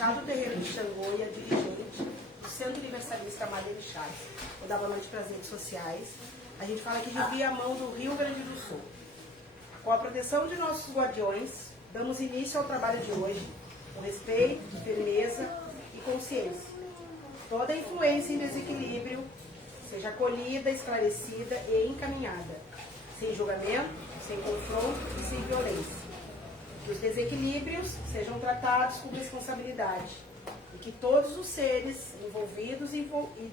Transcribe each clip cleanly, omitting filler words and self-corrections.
orixá do terreiro de Xangô e a dirigente do Centro Universalista Maria Chaves. Vou dar boa noite para as redes sociais. A gente fala aqui de Viamão do Rio Grande do Sul. Com a proteção de nossos guardiões, damos início ao trabalho de hoje, com respeito, firmeza e consciência. Toda influência em desequilíbrio seja acolhida, esclarecida e encaminhada, sem julgamento, sem confronto e sem violência. Que os desequilíbrios sejam tratados com responsabilidade e que todos os seres envolvidos e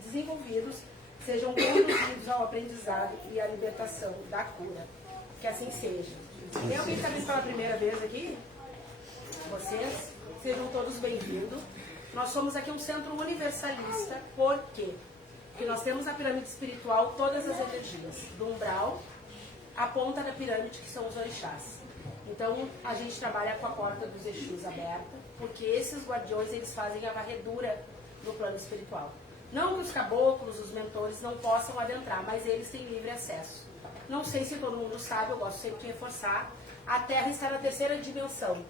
desenvolvidos sejam conduzidos ao aprendizado e à libertação da cura. Que assim seja. Tem alguém que está vindo pela primeira vez aqui? Vocês? Sejam todos bem-vindos. Nós somos aqui um centro universalista. Por quê? Porque nós temos na pirâmide espiritual todas as energias, do umbral à ponta da pirâmide, que são os orixás. Então, a gente trabalha com a porta dos Exus aberta, porque esses guardiões, eles fazem a varredura no plano espiritual. Não que os caboclos, os mentores, não possam adentrar, mas eles têm livre acesso. Não sei se todo mundo sabe, eu gosto sempre de reforçar, a Terra está na terceira dimensão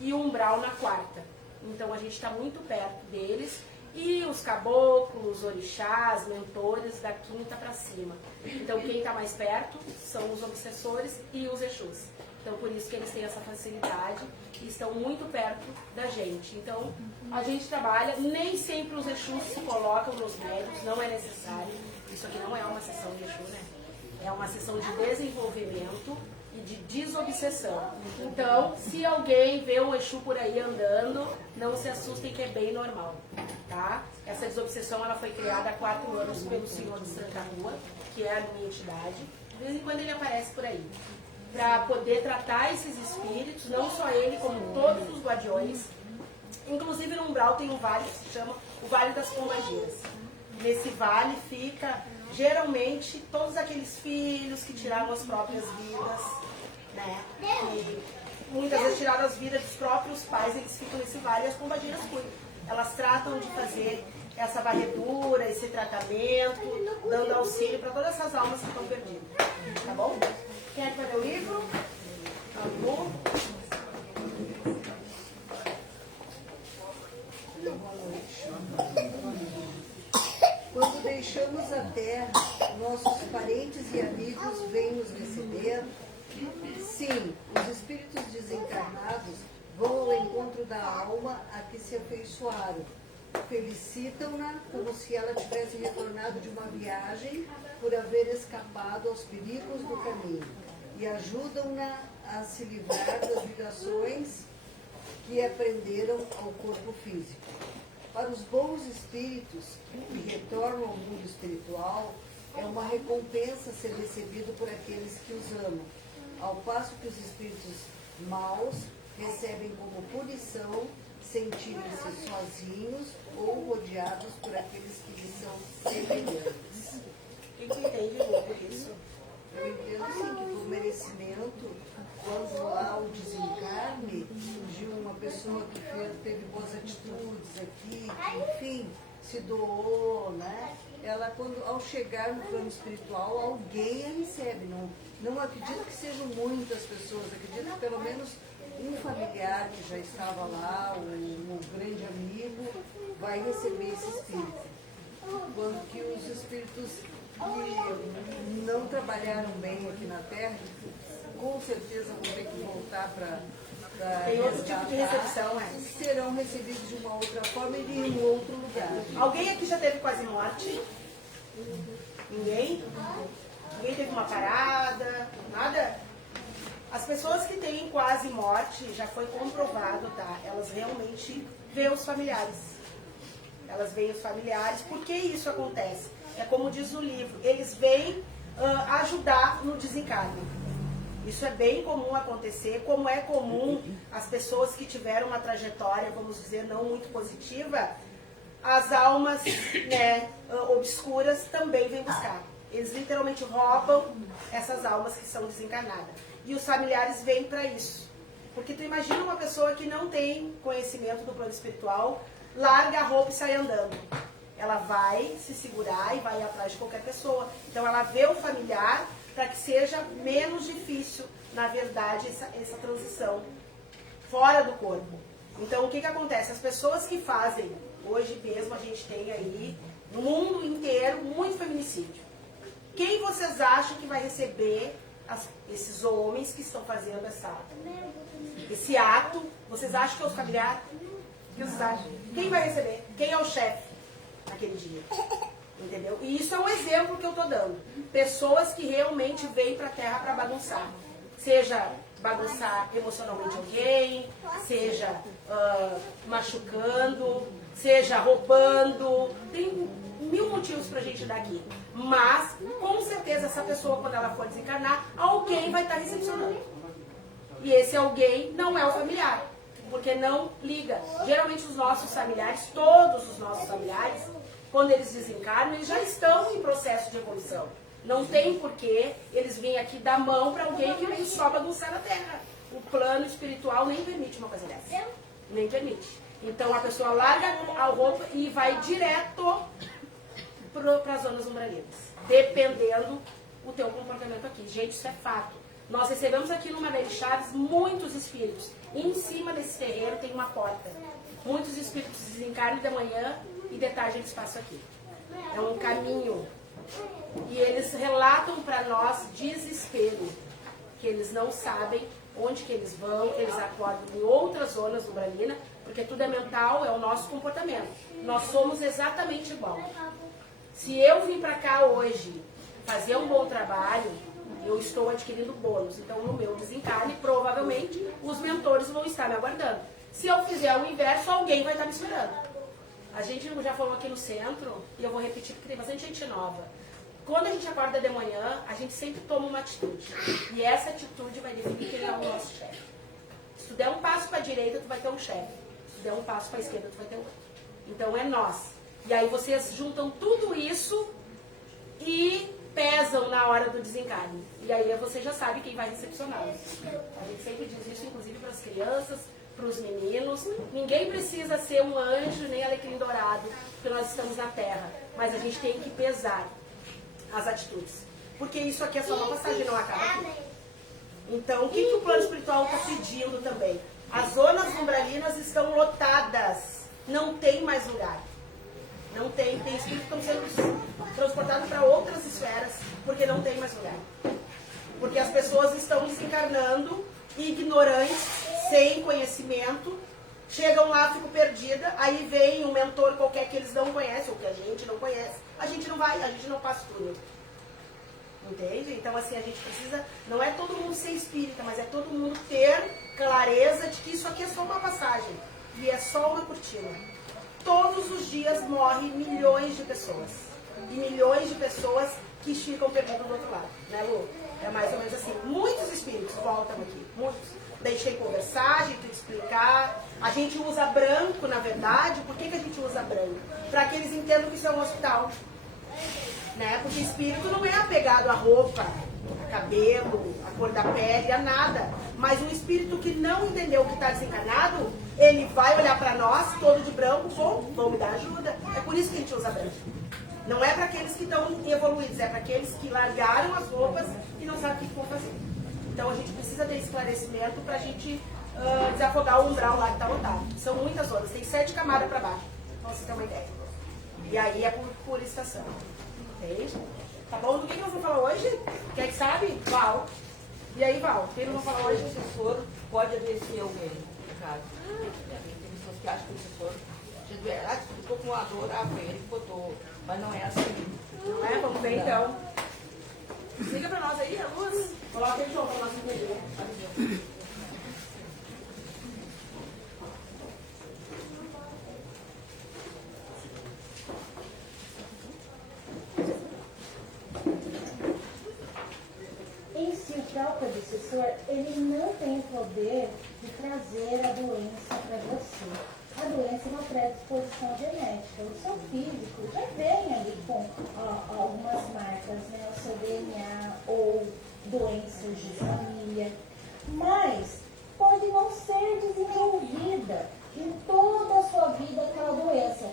e o umbral na quarta. Então, a gente está muito perto deles e os caboclos, os orixás, mentores, da quinta para cima. Então, quem está mais perto são os obsessores e os Exus. Então, por isso que eles têm essa facilidade e estão muito perto da gente. Então, a gente trabalha, nem sempre os Exus se colocam nos médios, não é necessário. Isso aqui não é uma sessão de Exu, né? É uma sessão de desenvolvimento e de desobsessão. Então, se alguém vê um Exu por aí andando, não se assustem, que é bem normal, tá? Essa desobsessão, ela foi criada há 4 anos pelo senhor de Santa Rua, que é a minha entidade. De vez em quando ele aparece por aí, para poder tratar esses espíritos, não só ele, como todos os guardiões. Inclusive no umbral tem um vale que se chama o Vale das Pombagiras. Nesse vale fica, geralmente, todos aqueles filhos que tiraram as próprias vidas, né? E muitas vezes tiraram as vidas dos próprios pais, eles ficam nesse vale e as pombagiras cuidam. Elas tratam de fazer essa varredura, esse tratamento, dando auxílio para todas essas almas que estão perdidas. Tá bom? Quem é que vai ler o livro? Alô? Quando deixamos a terra, nossos parentes e amigos vêm nos receber. Sim, os espíritos desencarnados vão ao encontro da alma a que se afeiçoaram. Felicitam-na como se ela tivesse retornado de uma viagem por haver escapado aos perigos do caminho e ajudam-na a se livrar das ligações que aprenderam ao corpo físico. Para os bons espíritos que retornam ao mundo espiritual, é uma recompensa ser recebido por aqueles que os amam, ao passo que os espíritos maus recebem como punição sentirem-se sozinhos ou rodeados por aqueles que lhes são semelhantes. Quem que entende muito isso? Eu entendo sim que por merecimento, quando há o desencarne de uma pessoa que teve boas atitudes aqui, que, enfim, se doou, né? Ela, quando, ao chegar no plano espiritual, alguém a recebe. Não acredito que sejam muitas pessoas, acredito que pelo menos um familiar que já estava lá, um grande amigo, vai receber esse espírito. Quando que os espíritos que não trabalharam bem aqui na Terra, com certeza vão ter que voltar para Tem outro tipo de recepção, é? Serão recebidos de uma outra forma e em um outro lugar. Alguém aqui já teve quase morte? Ninguém? Ninguém teve uma parada? Nada? As pessoas que têm quase morte, já foi comprovado, tá? Elas realmente veem os familiares. Elas veem os familiares. Por que isso acontece? É como diz o livro, eles vêm ajudar no desencarne. Isso é bem comum acontecer, como é comum as pessoas que tiveram uma trajetória, vamos dizer, não muito positiva, as almas, né, obscuras também vêm buscar. Eles literalmente roubam essas almas que são desencarnadas. E os familiares vêm para isso. Porque tu imagina uma pessoa que não tem conhecimento do plano espiritual, larga a roupa e sai andando. Ela vai se segurar e vai atrás de qualquer pessoa. Então ela vê o familiar para que seja menos difícil, na verdade, essa transição fora do corpo. Então, o que acontece? As pessoas que fazem, hoje mesmo a gente tem aí, no mundo inteiro, muito feminicídio. Quem vocês acham que vai receber esses homens que estão fazendo esse ato? Vocês acham que é os familiares? O que vocês acham? Quem vai receber? Quem é o chefe naquele dia? Entendeu? E isso é um exemplo que eu estou dando. Pessoas que realmente vêm para a Terra para bagunçar. Seja bagunçar emocionalmente alguém, seja machucando, seja roubando. Tem mil motivos para a gente dar aqui. Mas, com certeza, essa pessoa, quando ela for desencarnar, alguém vai estar recepcionando. E esse alguém não é o familiar, porque não liga. Geralmente os nossos familiares, todos os nossos familiares, quando eles desencarnam, eles já estão em processo de evolução. Não tem porquê eles virem aqui dar mão para alguém que vem só bagunçar na Terra. O plano espiritual nem permite uma coisa dessa. Nem permite. Então a pessoa larga a roupa e vai direto para as zonas umbralinas. Dependendo o teu comportamento aqui. Gente, isso é fato. Nós recebemos aqui no Marlene Chaves muitos espíritos. Em cima desse terreiro tem uma porta. Muitos espíritos desencarnam de manhã e de tarde eles passam aqui. É um caminho. E eles relatam para nós desespero, que eles não sabem onde que eles vão, eles acordam em outras zonas do umbralina, porque tudo é mental, é o nosso comportamento. Nós somos exatamente igual. Se eu vim para cá hoje fazer um bom trabalho, eu estou adquirindo bônus. Então, no meu desencarne, provavelmente, os mentores vão estar me aguardando. Se eu fizer o inverso, alguém vai estar me esperando. A gente já falou aqui no centro, e eu vou repetir porque tem bastante gente nova. Quando a gente acorda de manhã, a gente sempre toma uma atitude. E essa atitude vai definir quem é o nosso chefe. Se tu der um passo para a direita, tu vai ter um chefe. Se tu der um passo para a esquerda, tu vai ter outro. Então é nós. E aí vocês juntam tudo isso e pesam na hora do desencarne. E aí você já sabe quem vai recepcioná-los. A gente sempre diz isso, inclusive, para as crianças, para os meninos. Ninguém precisa ser um anjo nem alecrim dourado, porque nós estamos na Terra. Mas a gente tem que pesar as atitudes. Porque isso aqui é só uma passagem, não acaba aqui. Então, o que o plano espiritual está pedindo também? As zonas umbralinas estão lotadas. Não tem mais lugar. Não tem. Tem espíritos que estão sendo transportados para outras esferas, porque não tem mais lugar. Porque as pessoas estão desencarnando, ignorantes, sem conhecimento, chegam lá, ficam perdidas, aí vem um mentor qualquer que eles não conhecem, ou que a gente não conhece, a gente não vai, a gente não passa tudo. Entende? Então, assim, a gente precisa, não é todo mundo ser espírita, mas é todo mundo ter clareza de que isso aqui é só uma passagem, e é só uma cortina. Todos os dias morrem milhões de pessoas, e milhões de pessoas que ficam perdidas do outro lado, né, Lu? É mais ou menos assim. Muitos espíritos voltam aqui, muitos. Daí a gente tem que conversar, a gente tem que explicar. A gente usa branco, na verdade. Por que a gente usa branco? Para que eles entendam que isso é um hospital. Né? Porque espírito não é apegado à roupa, a cabelo, a cor da pele, a nada. Mas um espírito que não entendeu que está desencarnado, ele vai olhar para nós, todo de branco, vão me dar ajuda. É por isso que a gente usa branco. Não é para aqueles que estão evoluídos, é para aqueles que largaram as roupas e não sabem o que vão fazer. Então a gente precisa ter esclarecimento para a gente desafogar o umbral lá que está lotado. São muitas zonas, tem 7 camadas para baixo, para você ter uma ideia. E aí é por estação. Entende? Tá bom? Do que nós vamos falar hoje? Quem é que sabe? Val. E aí, Val? Quem não vai falar hoje? O assessor pode adoecer alguém, no caso. Tem pessoas que acham que o assessor ficou com a dor, foi ele que botou. Mas não é assim. Não é? Vamos ver então. Liga pra nós aí, a luz. Coloca aí, João, pra nós entender. Em si, o próprio obsessor, ele não tem o poder de trazer a doença para você. A doença é uma predisposição genética. O seu físico já vem ali com algumas marcas, né? O seu DNA ou doenças de família. Mas pode não ser desenvolvida em toda a sua vida aquela doença.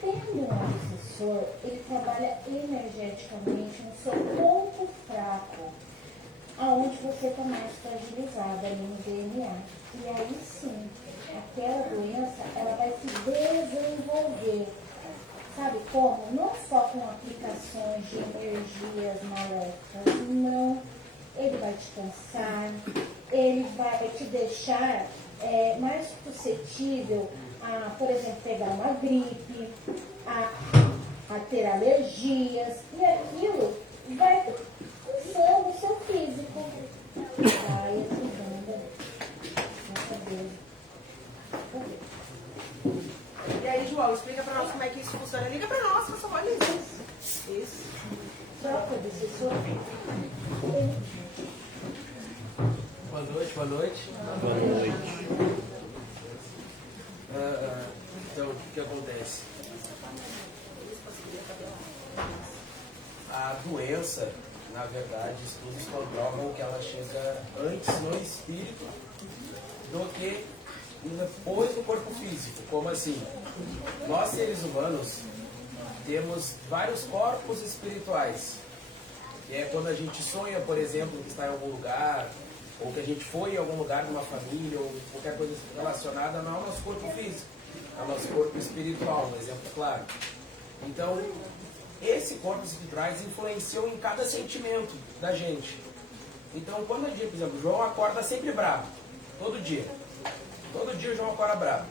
Tendo um obsessor, ele trabalha energeticamente no seu ponto fraco, aonde você está mais fragilizado ali no DNA. E aí sim, aquela doença ela vai se desenvolver. Sabe como? Não só com aplicações de energias maléficas, não. Ele vai te cansar, ele vai te deixar mais suscetível a, por exemplo, pegar uma gripe, a ter alergias, e aquilo vai cansando o seu físico. Vai ajudando a cabeça. E aí, João, explica pra nós como é que isso funciona. Liga pra nós, só olha isso. Isso. Troca de assessor. Boa noite, boa noite. Boa noite. Então, o que acontece? A doença, na verdade, estudos comprovam que ela chega antes no espírito do que depois no corpo físico. Como assim? Nós, seres humanos, temos vários corpos espirituais. E é quando a gente sonha, por exemplo, que está em algum lugar, ou que a gente foi em algum lugar de uma família, ou qualquer coisa relacionada, não ao nosso corpo físico, ao nosso corpo espiritual, um exemplo claro. Então, esse corpo espirituais influenciam em cada sentimento da gente. Então, quando a gente, por exemplo, o João acorda sempre bravo, todo dia. Todo dia o João acorda bravo.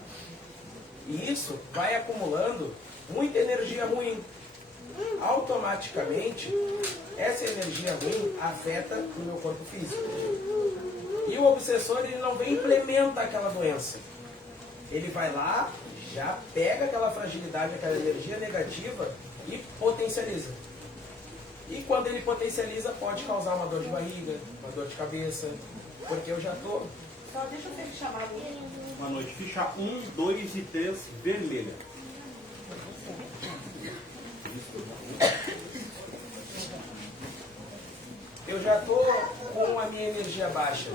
E isso vai acumulando muita energia ruim. Automaticamente, essa energia ruim afeta o meu corpo físico. E o obsessor, ele não vem e implementa aquela doença. Ele vai lá, já pega aquela fragilidade, aquela energia negativa e potencializa. E quando ele potencializa, pode causar uma dor de barriga, uma dor de cabeça, porque eu já estou... Só deixa eu ter que chamar ele. Boa noite. Ficha 1, 2 e 3, vermelha. Eu já estou com a minha energia baixa.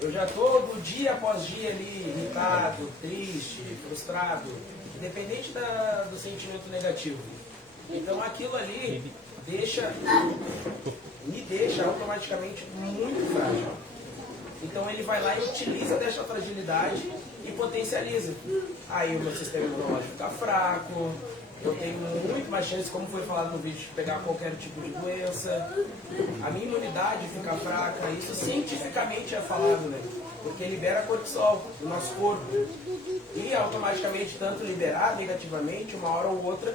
Eu já estou do dia após dia ali, irritado, triste, frustrado, independente do sentimento negativo. Então aquilo ali me deixa automaticamente muito frágil. Então ele vai lá e utiliza dessa fragilidade e potencializa. Aí o meu sistema imunológico fica fraco, eu tenho muito mais chance, como foi falado no vídeo, de pegar qualquer tipo de doença. A minha imunidade fica fraca, isso cientificamente é falado, né? Porque libera cortisol do nosso corpo. E automaticamente, tanto liberar negativamente, uma hora ou outra,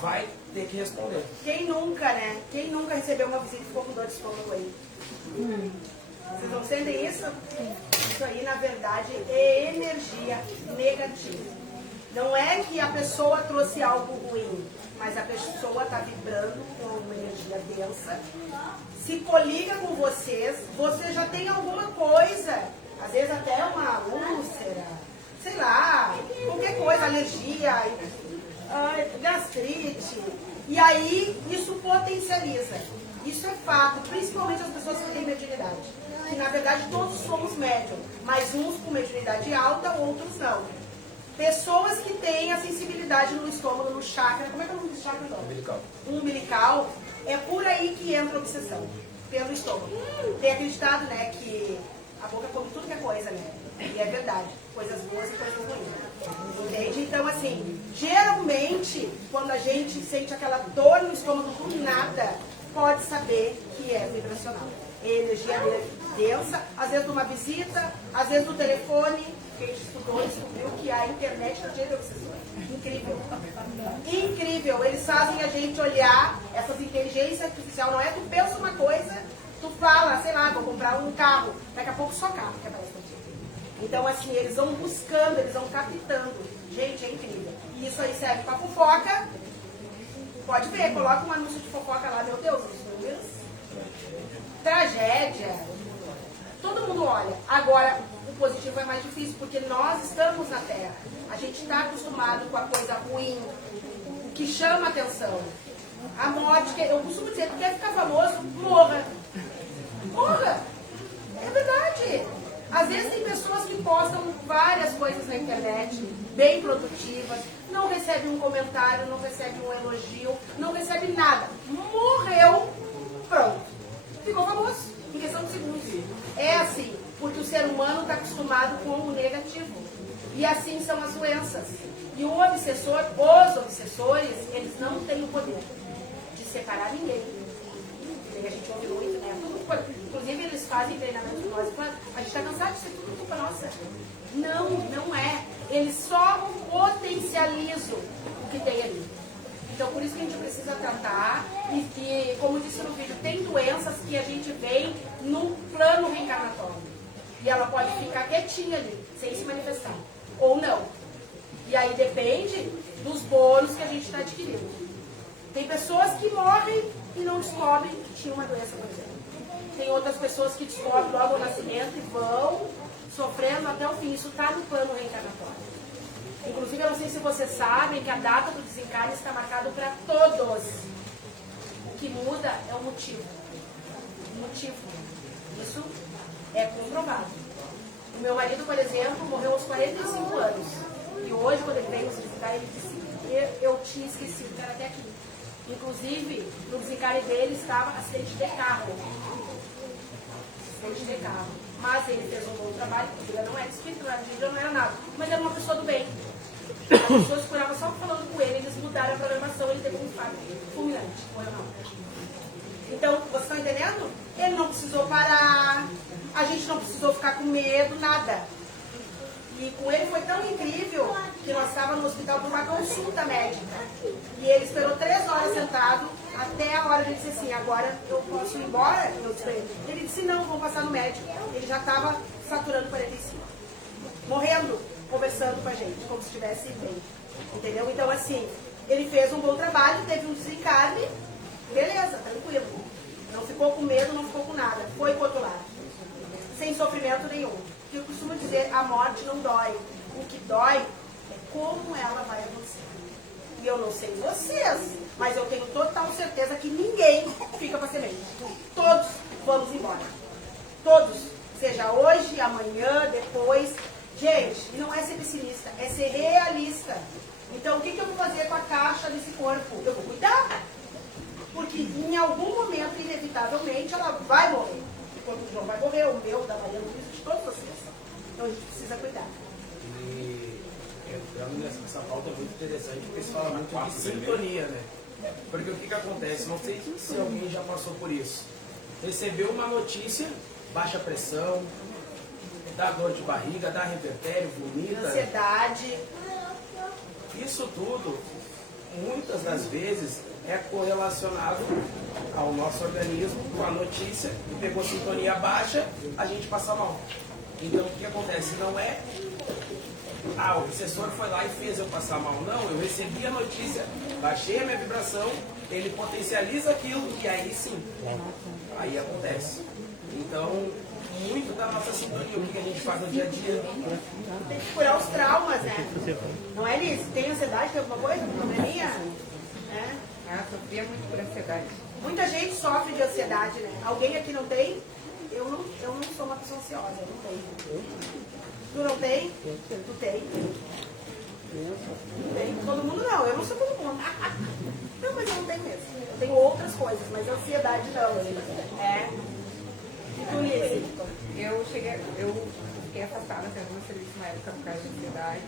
vai ter que responder. Quem nunca, né? Quem nunca recebeu uma visita e ficou com dor de estômago aí? Vocês não sentem isso? Isso aí, na verdade, é energia negativa. Não é que a pessoa trouxe algo ruim, mas a pessoa está vibrando com uma energia densa, se coliga com vocês, você já tem alguma coisa, às vezes até uma úlcera, sei lá, qualquer coisa, alergia, gastrite, e aí isso potencializa. Isso é fato, principalmente as pessoas que têm mediunidade. Que na verdade todos somos médium, mas uns com mediunidade alta, outros não. Pessoas que têm a sensibilidade no estômago, no chakra, como é que é o nome do chakra? Umbilical. Umbilical, é por aí que entra a obsessão, pelo estômago. Tem acreditado, né, que a boca come tudo que é coisa, né? E é verdade, coisas boas e coisas ruins. Entende? Então, assim, geralmente, quando a gente sente aquela dor no estômago do nada, pode saber que é vibracional. É energia densa, às vezes numa visita, às vezes no telefone. Que a gente estudou e descobriu que a internet está cheia de obsessões. Incrível. Incrível. Eles fazem a gente olhar essas inteligências artificiais. Não é? Tu pensa uma coisa, tu fala, sei lá, vou comprar um carro. Daqui a pouco só carro que aparece contigo. Então, assim, eles vão buscando, eles vão captando. Gente, é incrível. E isso aí serve para fofoca. Pode ver, coloca um anúncio de fofoca lá, meu Deus, os números. Tragédia. Todo mundo olha. Agora, o positivo é mais difícil, porque nós estamos na Terra. A gente está acostumado com a coisa ruim, o que chama atenção. A morte, eu costumo dizer, tu quer ficar famoso, morra. Morra. É verdade. Às vezes tem pessoas que postam várias coisas na internet, bem produtivas, não recebe um comentário, não recebe um elogio, não recebe nada. Morreu, pronto. Ficou famoso, em questão de segundos. É assim, Porque o ser humano está acostumado com o negativo. E assim são as doenças. E o obsessor, os obsessores, eles não têm o poder de separar ninguém. E a gente ouve muito, né? Inclusive eles fazem treinamento com nós e falam, a gente está cansado de ser tudo culpa nossa. Não, não é. Eles só potencializam o que tem ali. Então por isso que a gente precisa tratar e como disse no vídeo, tem doenças que a gente vem no plano reencarnatório. E ela pode ficar quietinha ali, sem se manifestar. Ou não. E aí depende dos bônus que a gente está adquirindo. Tem pessoas que morrem e não descobrem que tinha uma doença, por exemplo. Tem outras pessoas que descobrem logo ao nascimento e vão sofrendo até o fim. Isso está no plano reencarnatório. Inclusive, eu não sei se vocês sabem que a data do desencarne está marcada para todos. O que muda é o motivo. O motivo. Isso é comprovado. O meu marido, por exemplo, morreu aos 45 anos. E hoje, quando ele veio nos visitar, ele disse: eu tinha esquecido que era até aqui. Inclusive, no desencarne dele estava acidente de carro. Acidente de carro. Mas ele fez um bom trabalho, porque ele não era espírito, não era dívida, não era nada. Mas era uma pessoa do bem. As pessoas curavam só falando com ele, eles mudaram a programação, ele teve um infarto fulminante. Ou não? Então, vocês estão entendendo? Ele não precisou parar, a gente não precisou ficar com medo, nada. E com ele foi tão incrível que nós estávamos no hospital por uma consulta médica. E ele esperou 3 horas sentado até a hora de ele dizer assim, agora eu posso ir embora? Eu disse pra ele. Ele disse, não, vamos passar no médico. Ele já estava saturando 45. Morrendo, conversando com a gente, como se estivesse bem. Entendeu? Então, assim, ele fez um bom trabalho, teve um desencarne, beleza, tranquilo. Não ficou com medo, não ficou com nada. Foi pro outro lado. Sem sofrimento nenhum. Eu costumo dizer, a morte não dói. O que dói é como ela vai acontecer. E eu não sei vocês, mas eu tenho total certeza que ninguém fica para semente. Todos vamos embora. Todos. Seja hoje, amanhã, depois. Gente, não é ser pessimista, é ser realista. Então, o que eu vou fazer com a caixa desse corpo? Eu vou cuidar. Porque em algum momento, inevitavelmente, ela vai morrer. O corpo do João vai morrer, o meu, da Maria Luísa, de todos vocês. Então a gente precisa cuidar. E entrando nessa pauta é muito interessante, porque se fala muito de sintonia, né? Porque o que acontece? Não sei se alguém já passou por isso. Recebeu uma notícia, baixa pressão, dá dor de barriga, dá revertério, vomita. Ansiedade. Isso tudo, muitas das vezes, é correlacionado ao nosso organismo com a notícia, pegou sintonia baixa, a gente passa mal. Então o que acontece? Não é, o obsessor foi lá e fez eu passar mal. Não, eu recebi a notícia, baixei a minha vibração, ele potencializa aquilo e aí sim, aí acontece. Então, muito da nossa sintonia, o que a gente faz no dia a dia. Tem que curar os traumas, né? Não é, Liz? Tem ansiedade, tem alguma coisa, algum probleminha? Eu sofria muito por ansiedade. Muita gente sofre de ansiedade, né? Alguém aqui não tem? Eu não sou uma pessoa ansiosa, eu não tenho. Tu não tem? Tu tem? Não tem? Todo mundo não, eu não sou todo mundo. Não, mas eu não tenho mesmo. Eu tenho outras coisas, mas ansiedade não. É. E tu, Liz? Eu fiquei afastada até do meu serviço na época por causa de ansiedade.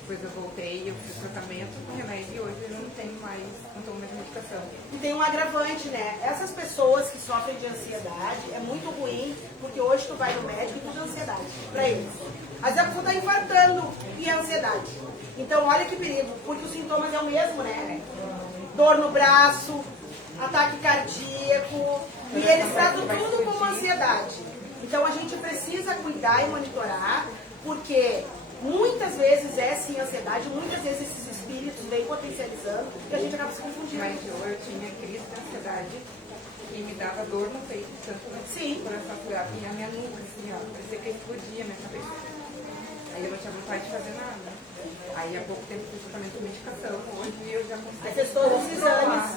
Depois eu voltei, eu fiz tratamento com remédio e hoje eu não tenho mais, não tomo mais medicação. E tem um agravante, né? Essas pessoas que sofrem de ansiedade, é muito ruim, porque hoje tu vai no médico e tu dá ansiedade pra eles. Às vezes a pessoa tá infartando e é ansiedade. Então olha que perigo, porque os sintomas é o mesmo, né? Dor no braço, ataque cardíaco, e eles tratam tudo como ansiedade. Então a gente precisa cuidar e monitorar, porque muitas vezes é sim ansiedade, muitas vezes esses espíritos vêm potencializando e a gente acaba se confundindo. Mas eu tinha crise de ansiedade e me dava dor no peito, tanto no coração e a minha nuca, assim, ó, parecia que explodia a minha cabeça. Aí eu não tinha vontade de fazer nada. Aí há pouco tempo fiz tratamento de medicação, hoje eu já consigo. Aí fez todos os exames.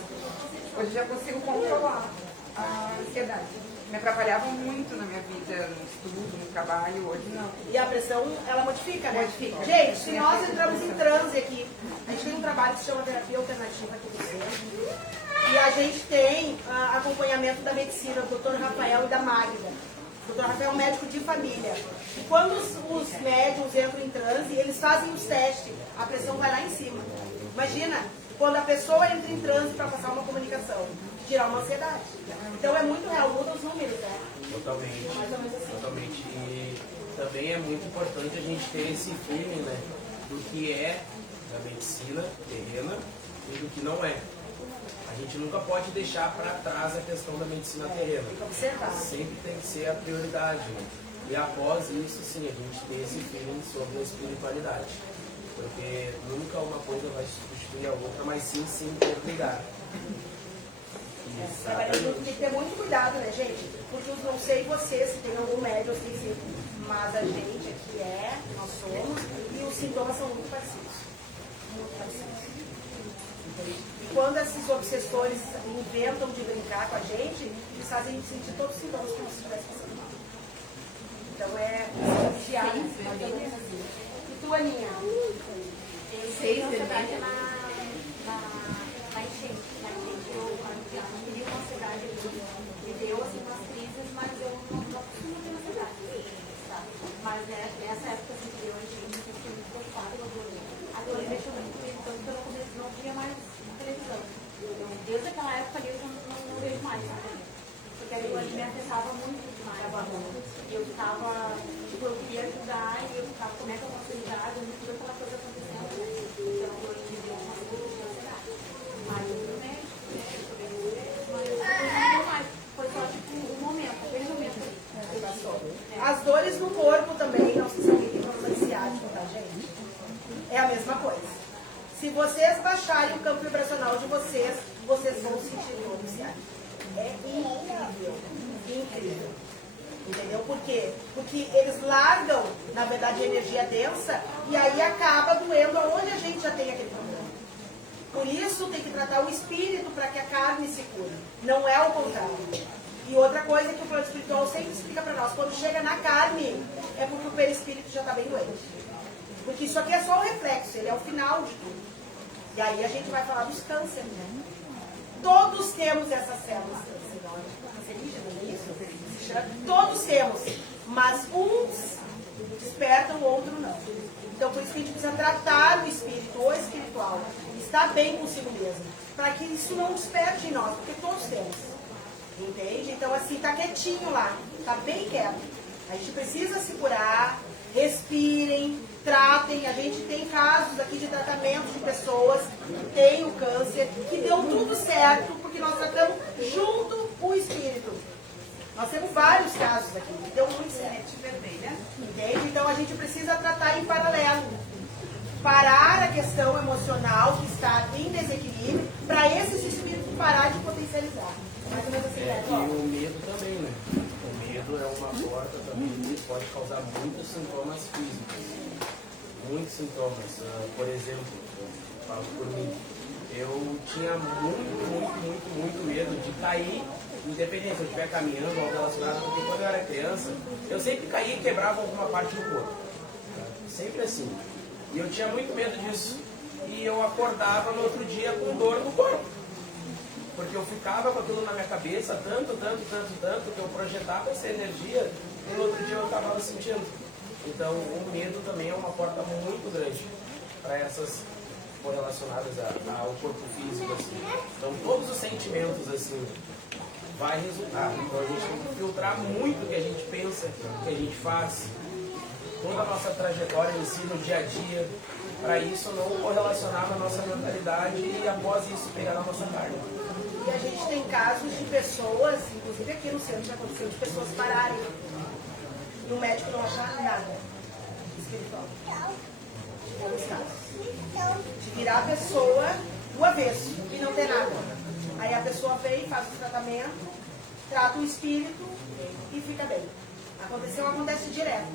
Hoje eu já consigo controlar a ansiedade. Me atrapalhava muito na minha vida, no estudo, no trabalho, hoje não. E a pressão, ela modifica, né? Modifica. Gente, se nós entramos em transe aqui, a gente tem um trabalho que se chama terapia alternativa aqui no centro. E a gente tem acompanhamento da medicina, do Dr. Rafael e da Magda. O Dr. Rafael é um médico de família. E quando os médiums entram em transe, eles fazem os testes, a pressão vai lá em cima. Imagina, quando a pessoa entra em transe para passar uma comunicação, tirar uma ansiedade. Então é muito real, muda os números, né? Totalmente. Mais ou menos assim. Totalmente. E também é muito importante a gente ter esse feeling, né? Do que é da medicina terrena e do que não é. A gente nunca pode deixar para trás a questão da medicina terrena. Tem que observar. Sempre tem que ser a prioridade, né? E após isso, sim, a gente tem esse feeling sobre a espiritualidade. Porque nunca uma coisa vai substituir a outra, mas sim se interligar. Tem que ter muito cuidado, né, gente? Porque eu não sei você, se tem algum médium assim, mas a gente aqui nós somos, e os sintomas são muito parecidos. Muito parecidos. E quando esses obsessores inventam de brincar com a gente, eles fazem sentir todos os sintomas como se estivesse passando mal. Então é vigiar, né? E tu, Aninha? Seis verdade na enchente. Na enchente eu queria uma ansiedade ali. Me deu assim umas crises, mas eu não costumo ter ansiedade. Tá? Mas nessa época assim, que deu a enchente, eu fiquei muito preocupada com a dor. A dor me deixou muito comigo, tanto que eu não via mais televisão. Desde aquela época ali eu já não vejo mais, sabe? Porque aquilo ali me afetava muito demais. E eu ficava, tipo, eu queria ajudar e eu ficava, como é que eu posso ajudar? Eu não tudo aquela coisa acontecendo, né? Então eu tive uma coisa de ansiedade. Aí eu fui médico, mas não mais. Foi só tipo um momento, aquele momento ali. As dores no corpo também, não sei se alguém tem problema ciático, tá, gente? É a mesma coisa. Se vocês baixarem o campo vibracional de vocês, vocês vão sentir dor ciático. É incrível, incrível. Entendeu? Por quê? Porque eles largam, na verdade, energia densa e aí acaba doendo onde a gente já tem aquele problema. Por isso tem que tratar o espírito para que a carne se cure. Não é o contrário. E outra coisa que o plano espiritual sempre explica para nós, quando chega na carne, é porque o perispírito já está bem doente. Porque isso aqui é só o reflexo, ele é o final de tudo. E aí a gente vai falar dos cânceres, né? Todos temos essas células cancerígenas, é isso? Todos temos, mas uns despertam, o outro não. Então por isso que a gente precisa tratar o espírito, o espiritual, estar bem consigo mesmo, para que isso não desperte em nós, porque todos temos. Entende? Então assim, tá quietinho lá, tá bem quieto. A gente precisa se curar, respirem, tratem. A gente tem casos aqui de tratamento de pessoas que têm o câncer, que deu tudo certo, porque nós tratamos junto o espírito. Nós temos vários casos aqui, que deu muito certo. Entende? Então a gente precisa tratar em paralelo. Parar a questão emocional que está em desequilíbrio, para esse espírito parar de potencializar. Mais ou menos assim, né? E o medo também, né? O medo é uma porta também que pode causar muitos sintomas físicos. Muitos sintomas. Por exemplo, eu falo por mim, eu tinha muito medo de cair, independente se eu estiver caminhando ou relacionado, porque quando eu era criança, eu sempre caía e quebrava alguma parte do corpo. Sempre assim. E eu tinha muito medo disso. E eu acordava no outro dia com dor no corpo. Porque eu ficava com aquilo na minha cabeça, tanto, que eu projetava essa energia, e no outro dia eu estava sentindo. Então, o medo também é uma porta muito grande para essas correlacionadas ao corpo físico, assim. Então, todos os sentimentos, assim, vai resultar. Então, a gente tem que filtrar muito o que a gente pensa, o que a gente faz, toda a nossa trajetória em si, no dia a dia, para isso não correlacionar com a nossa mentalidade e, após isso, pegar na nossa carne. E a gente tem casos de pessoas, inclusive aqui no centro já aconteceu, de pessoas pararem e o médico não achar nada espiritual. Tivemos casos. De virar a pessoa do avesso e não ter nada. Aí a pessoa vem, faz o tratamento, trata o espírito e fica bem. Acontece direto.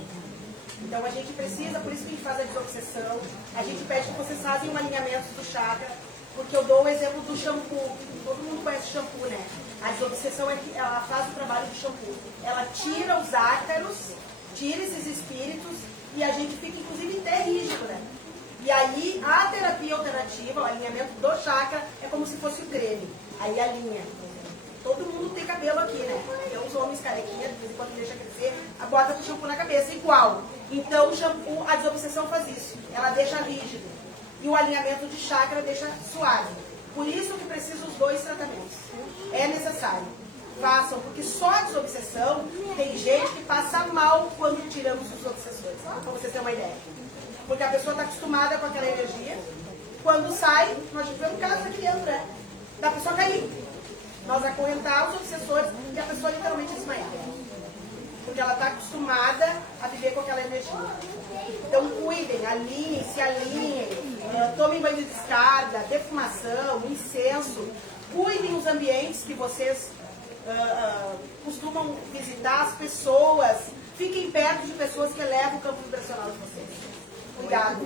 Então a gente precisa, por isso que a gente faz a desobsessão, a gente pede que vocês façam um alinhamento do chakra, porque eu dou o exemplo do shampoo. Todo mundo conhece shampoo, né? A desobsessão é que ela faz o trabalho do shampoo. Ela tira os ácaros, tira esses espíritos e a gente fica inclusive até rígido, né? E aí a terapia alternativa, o alinhamento do chakra, é como se fosse o creme. Aí alinha. Todo mundo tem cabelo aqui, né? Então os homens carequinhas, de vez em quando deixa crescer, bota o shampoo na cabeça, igual. Então o shampoo, a desobsessão faz isso. Ela deixa rígido. E o alinhamento de chakra deixa suave. Por isso que precisa os dois tratamentos. É necessário. Façam, porque só a desobsessão tem gente que passa mal quando tiramos os obsessores. Para vocês terem uma ideia. Porque a pessoa está acostumada com aquela energia. Quando sai, nós tivemos casos aqui dentro, né? Da pessoa cair. Nós acorrentar os obsessores e a pessoa literalmente desmaiar. Porque ela está acostumada a viver com aquela energia. Então cuidem, alinhem, se alinhem, tomem banho de descarga, defumação, incenso. Cuidem os ambientes que vocês costumam visitar, as pessoas. Fiquem perto de pessoas que elevam o campo vibracional de vocês. Cuidado.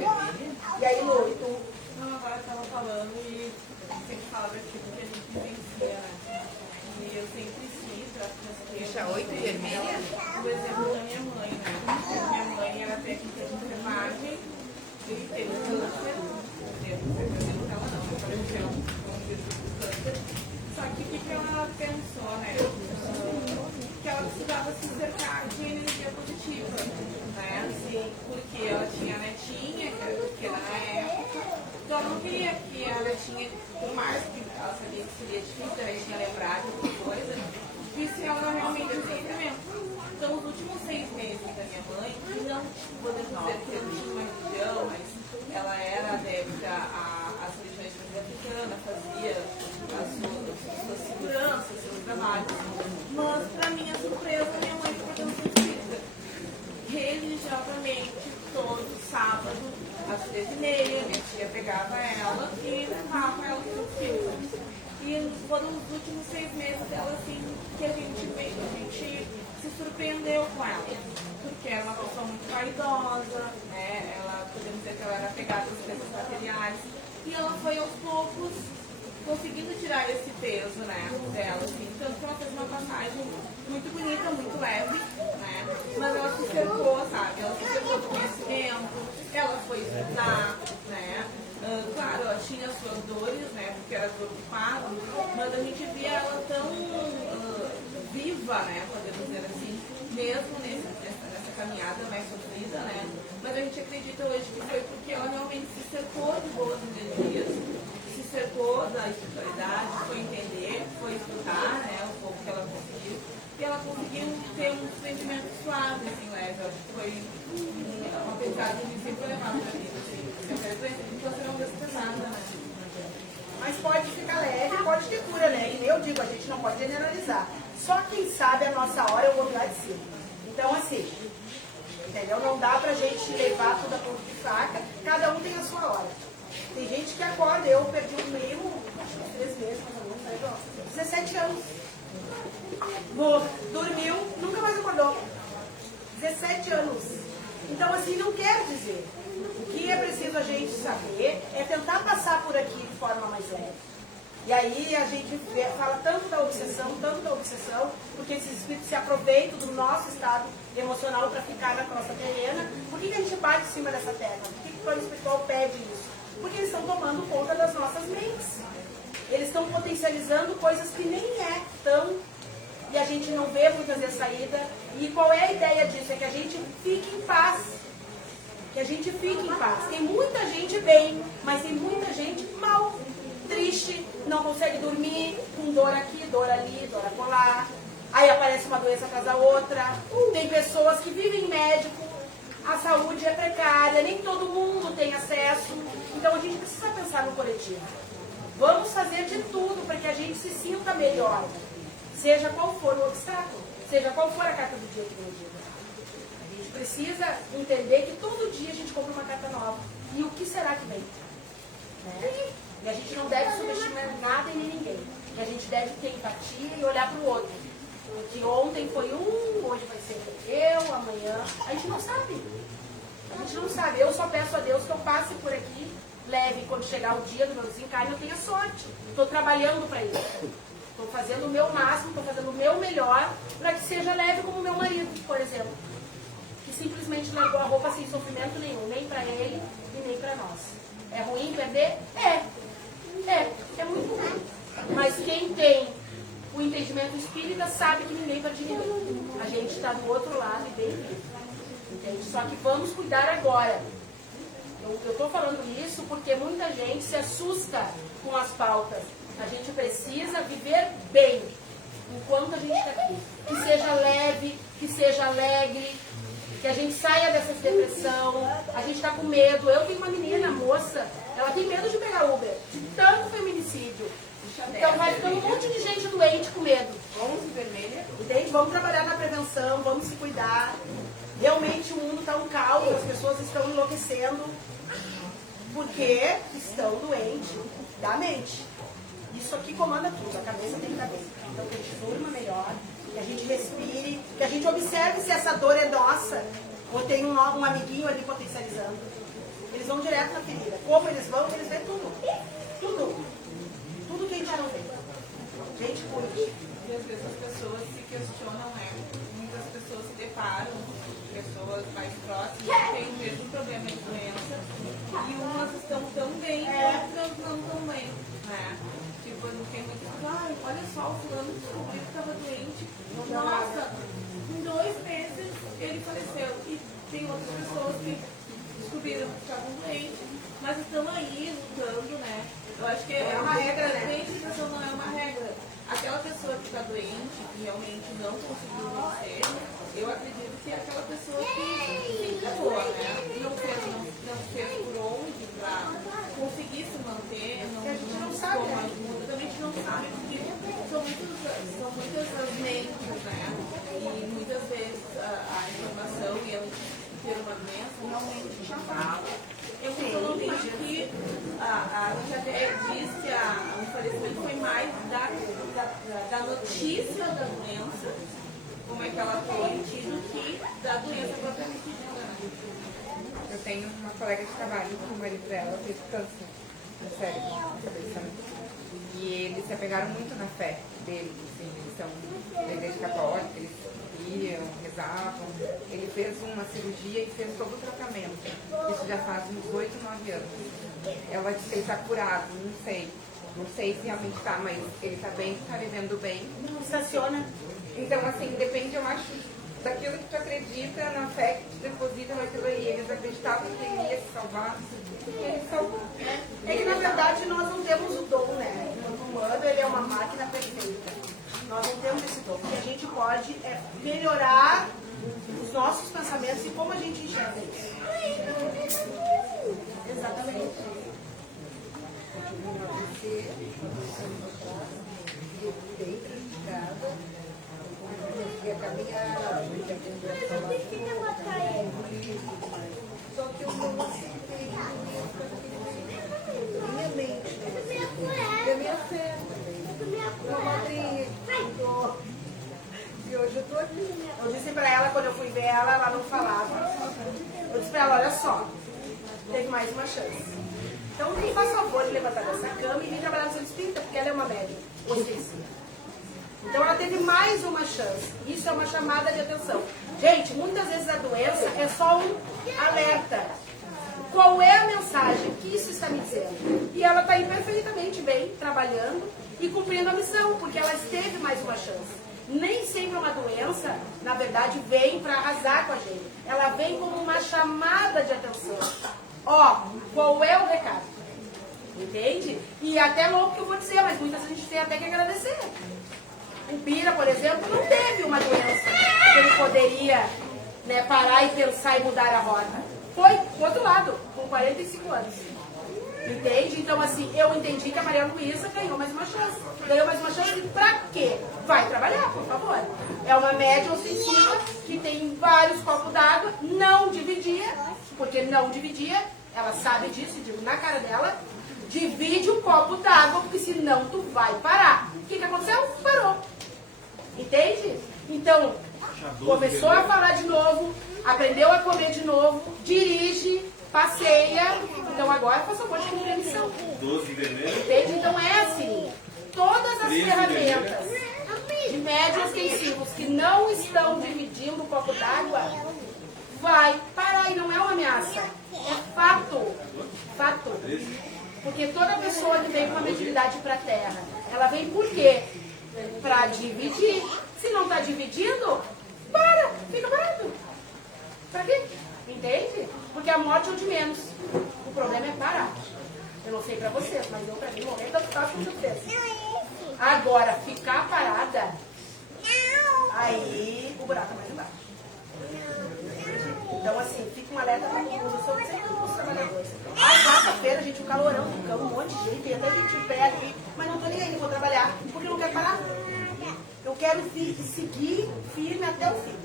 E aí, Lu, e tu? Não, agora eu estava falando e sempre falava aqui porque a gente vivencia, né? E eu sempre Deixa 8 vermelha? o exemplo da minha mãe, né? Minha mãe era técnica de enfermagem e teve câncer. Ela não, apareceu com câncer. Só que o que ela pensou, né? Que ela precisava se cercar de energia positiva, né? Porque ela tinha a netinha, que era pequena na época. Então ela não queria que a netinha, por mais que ela sabia que seria difícil a netinha lembrar de alguma coisa, visse ela realmente assim. Então os últimos 6 meses da minha mãe, não podemos dizer que eu tinha uma religião, mas ela era adepta às religiões africanas, fazia as suas seguranças, seus trabalhos. Mas, para minha surpresa, minha mãe foi portando espírita. Religiosamente, todo sábado, às 13h30, minha tia pegava ela e levava ela para o espírita. E foram os últimos 6 meses dela, assim, que a gente se surpreendeu com ela. Porque era uma pessoa muito vaidosa, né? Ela, podemos dizer que ela era apegada às coisas materiais. E ela foi aos poucos conseguindo tirar esse peso, né, dela, assim. Tanto que ela fez uma passagem muito bonita, muito leve, né? Mas ela se cercou, sabe? Ela se cercou do conhecimento, ela foi estudar, né? Claro, ela tinha suas dores, né? Porque era dor do quadro, mas a gente via ela tão viva, né? Podemos dizer assim, mesmo nessa caminhada mais sofrida, né? Mas a gente acredita hoje que foi porque ela realmente se cercou de boas energias, se cercou da espiritualidade, foi entender, foi estudar, né? Um pouco que ela conseguiu. E ela conseguiu ter um sentimento suave, assim, leve. Eu acho que foi uma pensada que a gente sempre levava pra vida, assim. Então será uma pesada, né? Mas pode ficar leve, pode ter cura, né? E eu digo, a gente não pode generalizar. Só quem sabe a nossa hora é o outro lá de cima. Então, assim, entendeu? Não dá pra gente levar tudo a ponto de faca. Cada um tem a sua hora. Tem gente que acorda, eu perdi um primo, acho que 3 meses, mais ou menos, 17 anos. Dormiu, nunca mais acordou. 17 anos. Então, assim, não quero dizer. O que é preciso a gente saber é tentar passar por aqui de forma mais leve. E aí a gente fala tanto da obsessão, porque esses espíritos se aproveitam do nosso estado emocional para ficar na nossa terrena. Por que a gente bate em cima dessa terra? Por que o plano espiritual pede isso? Porque eles estão tomando conta das nossas mentes. Eles estão potencializando coisas que nem é tão... E a gente não vê muitas vezes saída. E qual é a ideia disso? É que a gente fique em paz. Que a gente fique em paz. Tem muita gente bem, mas tem muita gente mal. Triste, não consegue dormir, com dor aqui, dor ali, dor acolá. Aí aparece uma doença atrás da outra. Tem pessoas que vivem médico, a saúde é precária, nem todo mundo tem acesso. Então a gente precisa pensar no coletivo. Vamos fazer de tudo para que a gente se sinta melhor. Seja qual for o obstáculo, seja qual for a carta do dia que eu digo. A gente precisa entender que todo dia a gente compra uma carta nova. E o que será que vem? Né? E a gente não deve subestimar nada e nem ninguém. E a gente deve ter empatia e olhar para o outro. Porque ontem foi hoje vai ser eu, amanhã. A gente não sabe. A gente não sabe. Eu só peço a Deus que eu passe por aqui leve. Quando chegar o dia do meu desencarne, eu tenha sorte. Estou trabalhando para isso. Estou fazendo o meu máximo, estou fazendo o meu melhor para que seja leve como o meu marido, por exemplo. Que simplesmente levou a roupa sem sofrimento nenhum. Nem para ele e nem para nós. É ruim perder? É muito ruim. Mas quem tem o entendimento entendimento espírita sabe que ninguém vai de ninguém. A gente está do outro lado e bem vivo. Entende? Só que vamos cuidar agora. Eu estou falando isso porque muita gente se assusta com as pautas. A gente precisa viver bem enquanto a gente está aqui. Que seja leve, que seja alegre, que a gente saia dessa depressão. A gente está com medo. Eu tenho uma menina, moça, ela tem medo de pegar Uber, de tanto feminicídio. Então vai ficando um monte de gente doente com medo. 11 vermelha. Entende? Vamos trabalhar na prevenção, vamos se cuidar. Realmente o mundo está um caos, as pessoas estão enlouquecendo porque estão doentes da mente. Isso aqui comanda tudo, a cabeça tem que estar bem. Então que a gente durma melhor, que a gente respire, que a gente observe se essa dor é nossa ou tem um amiguinho ali potencializando. Eles vão direto na ferida. Como eles vão, eles veem tudo. Tudo. Tudo que a gente não vê. Gente, cuide. E às vezes as pessoas se questionam, né? Muitas pessoas se deparam com pessoas mais próximas que têm o mesmo problema de doença e umas estão tão bem e outras não tão bem, né? Tipo, eu fiquei muito ai, olha só, o fulano descobriu que estava doente. Nossa, em 2 meses ele faleceu. E tem outras pessoas que descobriram que estavam doentes, mas estão aí lutando, né? Eu acho que é uma regra, né? A identificação não é uma regra. Aquela pessoa que está doente, que realmente não conseguiu vencer, eu acredito que é aquela pessoa que se boa, né? Não fez por onde para conseguir se manter, não tomou ajuda. A gente não sabe, porque são muitas as mentes, né? E muitas vezes a informação e ela ter uma doença realmente te abala. Eu não tenho que a gente até diz que o falecimento foi mais da notícia da doença, como é que ela foi, do que da doença propriamente dita. Eu tenho uma colega de trabalho que o marido dela teve câncer no cérebro, na cabeça. E eles se apegaram muito na fé deles, assim, eles são da igreja católica, eles iam, rezavam. Ele fez uma cirurgia e fez todo o tratamento. Isso já faz uns 8, 9 anos. Ela disse que ele está curado, não sei. Não sei se realmente está, mas ele está bem, está vivendo bem. Funciona. Então, assim, depende, eu acho, daquilo que tu acredita, na fé que tu deposita naquilo aí. Eles acreditavam que ele ia se salvar. Ele salvou. É que na verdade nós não temos o dom, né? O humano, ele é uma máquina perfeita. Nós não temos esse dom. O que a gente pode é melhorar os nossos pensamentos e como a gente enxerga isso. Exatamente. Bem prejudicada, e a caminhada, só que eu não aceitei minha mente, e a minha fé também. Uma madrinha que cuidou. E hoje eu tô aqui. Eu disse pra ela, quando eu fui ver ela, ela não falava. Eu disse pra ela, olha só, teve mais uma chance. Então me faz favor de levantar dessa cama e vir trabalhar no centro espírita, porque ela é uma médium ostensiva. Então ela teve mais uma chance. Isso é uma chamada de atenção. Gente, muitas vezes a doença é só um alerta. Qual é a mensagem que isso está me dizendo? E ela está aí perfeitamente bem, trabalhando e cumprindo a missão, porque ela teve mais uma chance. Nem sempre uma doença, na verdade, vem para arrasar com a gente. Ela vem como uma chamada de atenção. Ó, qual é o recado? Entende? E até louco que eu vou dizer, mas muitas vezes a gente tem até que agradecer. O Bira, por exemplo, não teve uma doença que ele poderia, né, parar e pensar e mudar a rota. Foi do outro lado, com 45 anos. Entende? Então, assim, eu entendi que a Maria Luísa ganhou mais uma chance. Ganhou mais uma chance pra quê? Vai trabalhar, por favor. É uma média ostensiva que tem vários copos d'água, não dividia, porque não dividia, ela sabe disso, digo na cara dela, divide um copo d'água, porque senão tu vai parar. O que aconteceu? Parou. Entende? Então, começou a falar de novo, aprendeu a comer de novo, dirige, passeia. Então agora faz favor de cumprir a missão. 12 vermelhos. Entende? Então é assim. Todas as ferramentas de médios ostensivos que não estão dividindo o copo d'água, vai parar. E não é uma ameaça. É fato. Fato. Porque toda pessoa que vem com uma mediunidade para a Terra, ela vem por quê? Para dividir. Se não está dividido, fica parado. Para quê? Entende? Porque a morte é o de menos. O problema é parar. Eu não sei para vocês, mas eu, para mim, morrer tanto faz com certeza. Agora, ficar parada, aí o buraco é mais embaixo. Então, assim, fica um alerta para quem usa sobre os trabalhadores. Quarta-feira, gente, um calorão, ficamos um monte de gente, tem até gente em pé ali, mas não tô nem aí, não vou trabalhar, porque eu não quero parar. Eu quero seguir firme até o fim.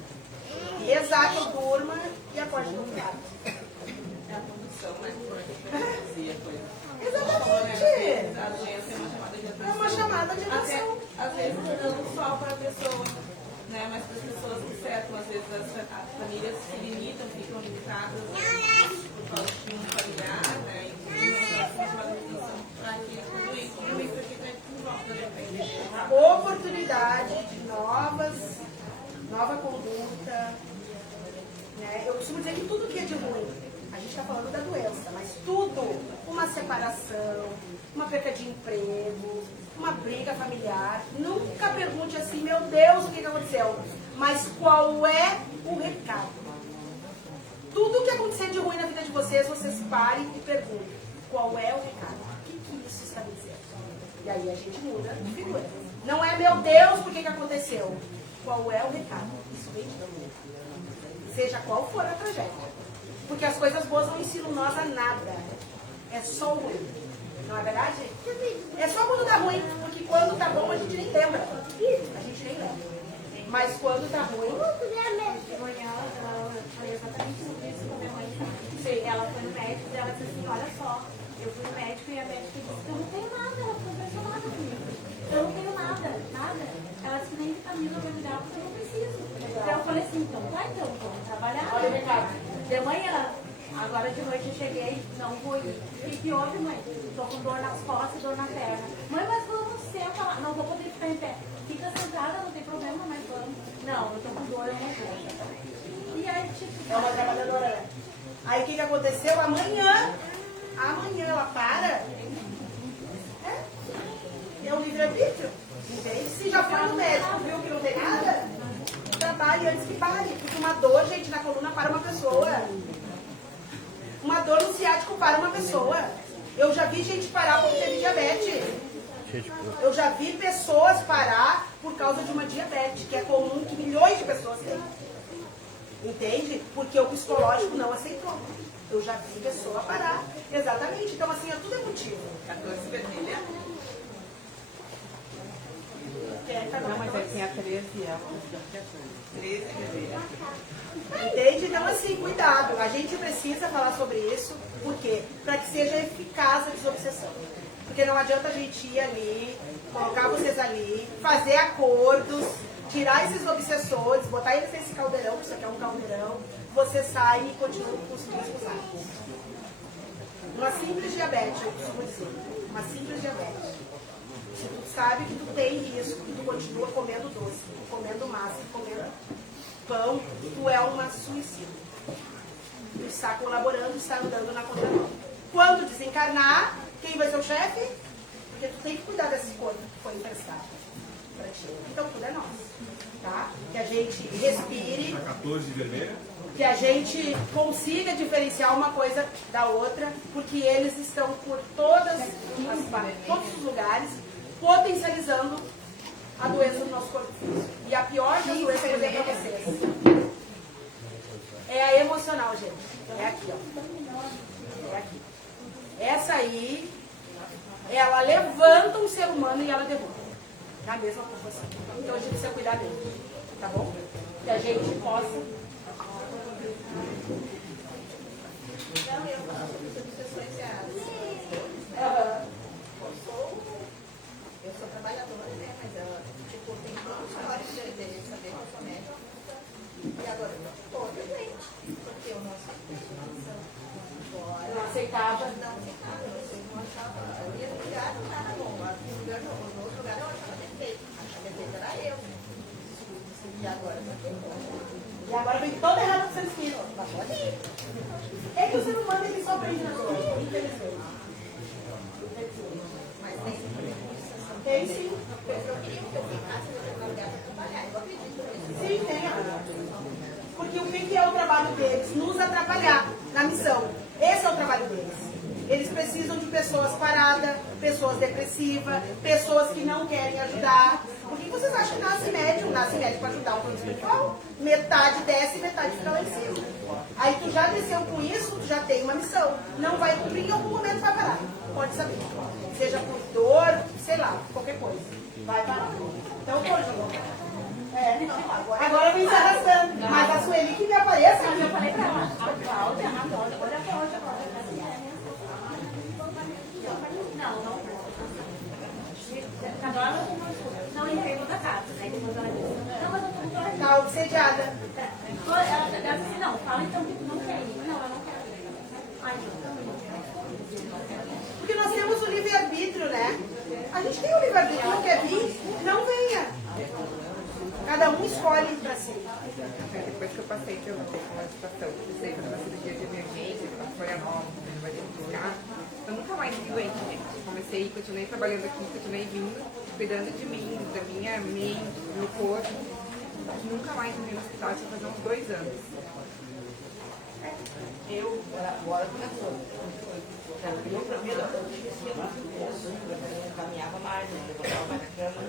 E rezar que eu durma e acorde no lugar. É a condição, né? Exatamente. A doença é uma chamada de atenção. É uma chamada de atenção. Às vezes não só para a pessoa, né, mas para as pessoas que cercam. Às vezes as famílias se limitam, ficam limitadas por causa de um familiar, né? E uma chamada de atenção para que tudo isso aqui está em volta da frente. Oportunidade de nova conduta. Né? Eu costumo dizer que tudo que é de ruim, a gente está falando da doença, mas tudo, uma separação, uma perca de emprego, uma briga familiar, nunca pergunte assim, meu Deus, o que aconteceu? Mas qual é o recado? Tudo que acontecer de ruim na vida de vocês parem e perguntem, qual é o recado? O que isso está dizendo? E aí a gente muda de figura. Não é, meu Deus, por que aconteceu? Qual é o recado? Isso vem de Deus. Seja qual for a tragédia. Porque as coisas boas não ensinam nós a nada. É só o ruim. Não é verdade? É só quando dá ruim. Porque quando tá bom a gente nem lembra. A gente nem lembra. Mas quando tá ruim... De manhã, ela foi exatamente isso com a minha mãe. Sim. Ela foi no médico e ela disse assim, olha só, eu fui no médico e a médica disse que eu não tenho nada. Ela ficou impressionada comigo. Eu não tenho nada. Ela disse que nem vitamina eu vou me dar porque eu não preciso. Então eu falei assim, então vamos trabalhar. Olha o recado. De manhã, agora de noite eu cheguei, não vou ir. O que houve, mãe? Tô com dor nas costas e dor na perna. Mãe, mas vamos senta lá. Não vou poder ficar em pé. Fica sentada, não tem problema, mas vamos. Não, eu tô com dor, eu não vou. E aí, tipo... É uma trabalhadora, né? Aí o que aconteceu? Amanhã ela para. É um livre-arbítrio. Entende? Se já foi no médico, viu que não tem nada, trabalhe antes que pare. Porque uma dor, gente, na coluna para uma pessoa. Uma dor no ciático para uma pessoa. Eu já vi gente parar porque teve diabetes. Eu já vi pessoas parar por causa de uma diabetes, que é comum que milhões de pessoas têm. Entende? Porque o psicológico não aceitou. Eu já vi pessoa parar. Exatamente. Então, assim, tudo é motivo. 14 vermelha. Não, mas é que a 13 é 13 vermelha. Entende? Então, assim, cuidado. A gente precisa falar sobre isso. Por quê? Para que seja eficaz a desobsessão. Porque não adianta a gente ir ali, colocar vocês ali, fazer acordos, tirar esses obsessores, botar eles nesse caldeirão, que isso aqui é um caldeirão, você sai e continua com os mesmos hábitos. Uma simples diabetes, eu costumo dizer. Uma simples diabetes. Se tu sabe que tu tem risco, que tu continua comendo doce, comendo massa, comendo pão, tu é uma suicida. Tu está colaborando, está andando na contramão. Quando desencarnar, quem vai ser o chefe? Porque tu tem que cuidar desse corpo que foi emprestado para ti. Então tudo é nosso, tá? Que a gente respire. 14 vermelha. Que a gente consiga diferenciar uma coisa da outra, porque eles estão por todos os lugares, potencializando a doença do nosso corpo físico. E a pior das doenças que eu vou dizer para vocês é a emocional, gente. É aqui, ó. É aqui. Essa aí, ela levanta um ser humano e ela derruba. Na mesma proporção. Então a gente precisa cuidar dele. Tá bom? Que a gente possa... Eu sou trabalhadora, né? Mas tipo, tem muitos histórias de saber que eu sou médica. E agora eu tô toda doente. Porque eu não aceitava. Não aceitava. Eu não achava. Eu ia no lugar, não estava bom. No outro lugar eu achava defeito. Achava defeito era eu. E agora eu tô bom. E agora vem toda errada para vocês viram. É que o ser humano ele só aprende na dor, infelizmente. Mas tem Tem sim. Sim, tem. Porque o que é o trabalho deles? Nos atrapalhar na missão. Esse é o trabalho deles. Eles precisam de pessoas paradas, pessoas depressivas, pessoas que não querem ajudar. Por que vocês acham que nasce médium para ajudar o plano espiritual? Metade desce e metade fica lá em cima. Aí tu já desceu com isso, tu já tem uma missão. Não vai cumprir, em algum momento vai parar. Pode saber. Seja por dor, sei lá, qualquer coisa. Vai parar. Então, pô, João. Agora vem se arrastando. Mas a Sueli que me apareça. Eu falei pra ela, a Cláudia, olha a Cláudia. Não entrei da casa. Aí depois ela disse, não, mas eu tô muito aqui. Tá obsediada. Ela disse, não, fala então que tu não quer ir. Não, eu não quero ir. Ai, Porque nós temos o livre-arbítrio, né? A gente tem o livre-arbítrio, não quer vir, não venha. Cada um escolhe pra si. Depois que eu passei pela uma situação, precisei fazer uma cirurgia de emergência, para Florianópolis, vai ter que ficar. Eu nunca mais fui doente, gente. Comecei, continuei trabalhando aqui, continuei vindo, cuidando de mim, da minha mente, do meu corpo. Nunca mais fui no hospital, tinha fazer uns 2 anos. Eu, agora começou. Eu, pra mim, eu tinha esquema, eu caminhava mais, eu levantava mais da cama,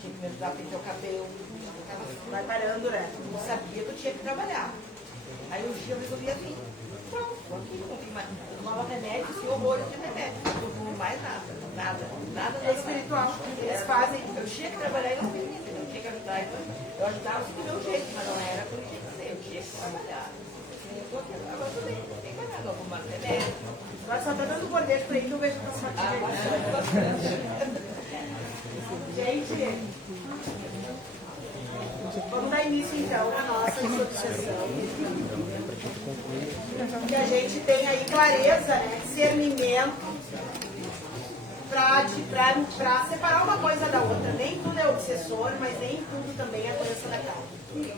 tinha que me ajudar a pentear o cabelo. Vai parando, né? Eu não sabia que eu tinha que trabalhar. Aí um dia eu resolvi vir. Pronto, tô aqui, tomava remédio, esse horror de remédio. Não tomo mais nada. É espiritual. Eles fazem. Eu tinha que trabalhar e não queria, eu tinha que ajudar. Eu ajudava do meu jeito, mas não era o que eu tinha que fazer, eu tinha que trabalhar. Eu tô aqui, agora tudo bem, tem que pagar, não vou mais remédio. Agora só tá dando bordeiro pra ele que eu vejo que tá Gente, vamos dar início então à nossa dissociação. Que a gente tem aí clareza, né? Discernimento para separar uma coisa da outra. Nem tudo é obsessor, mas nem tudo também é doença da carne.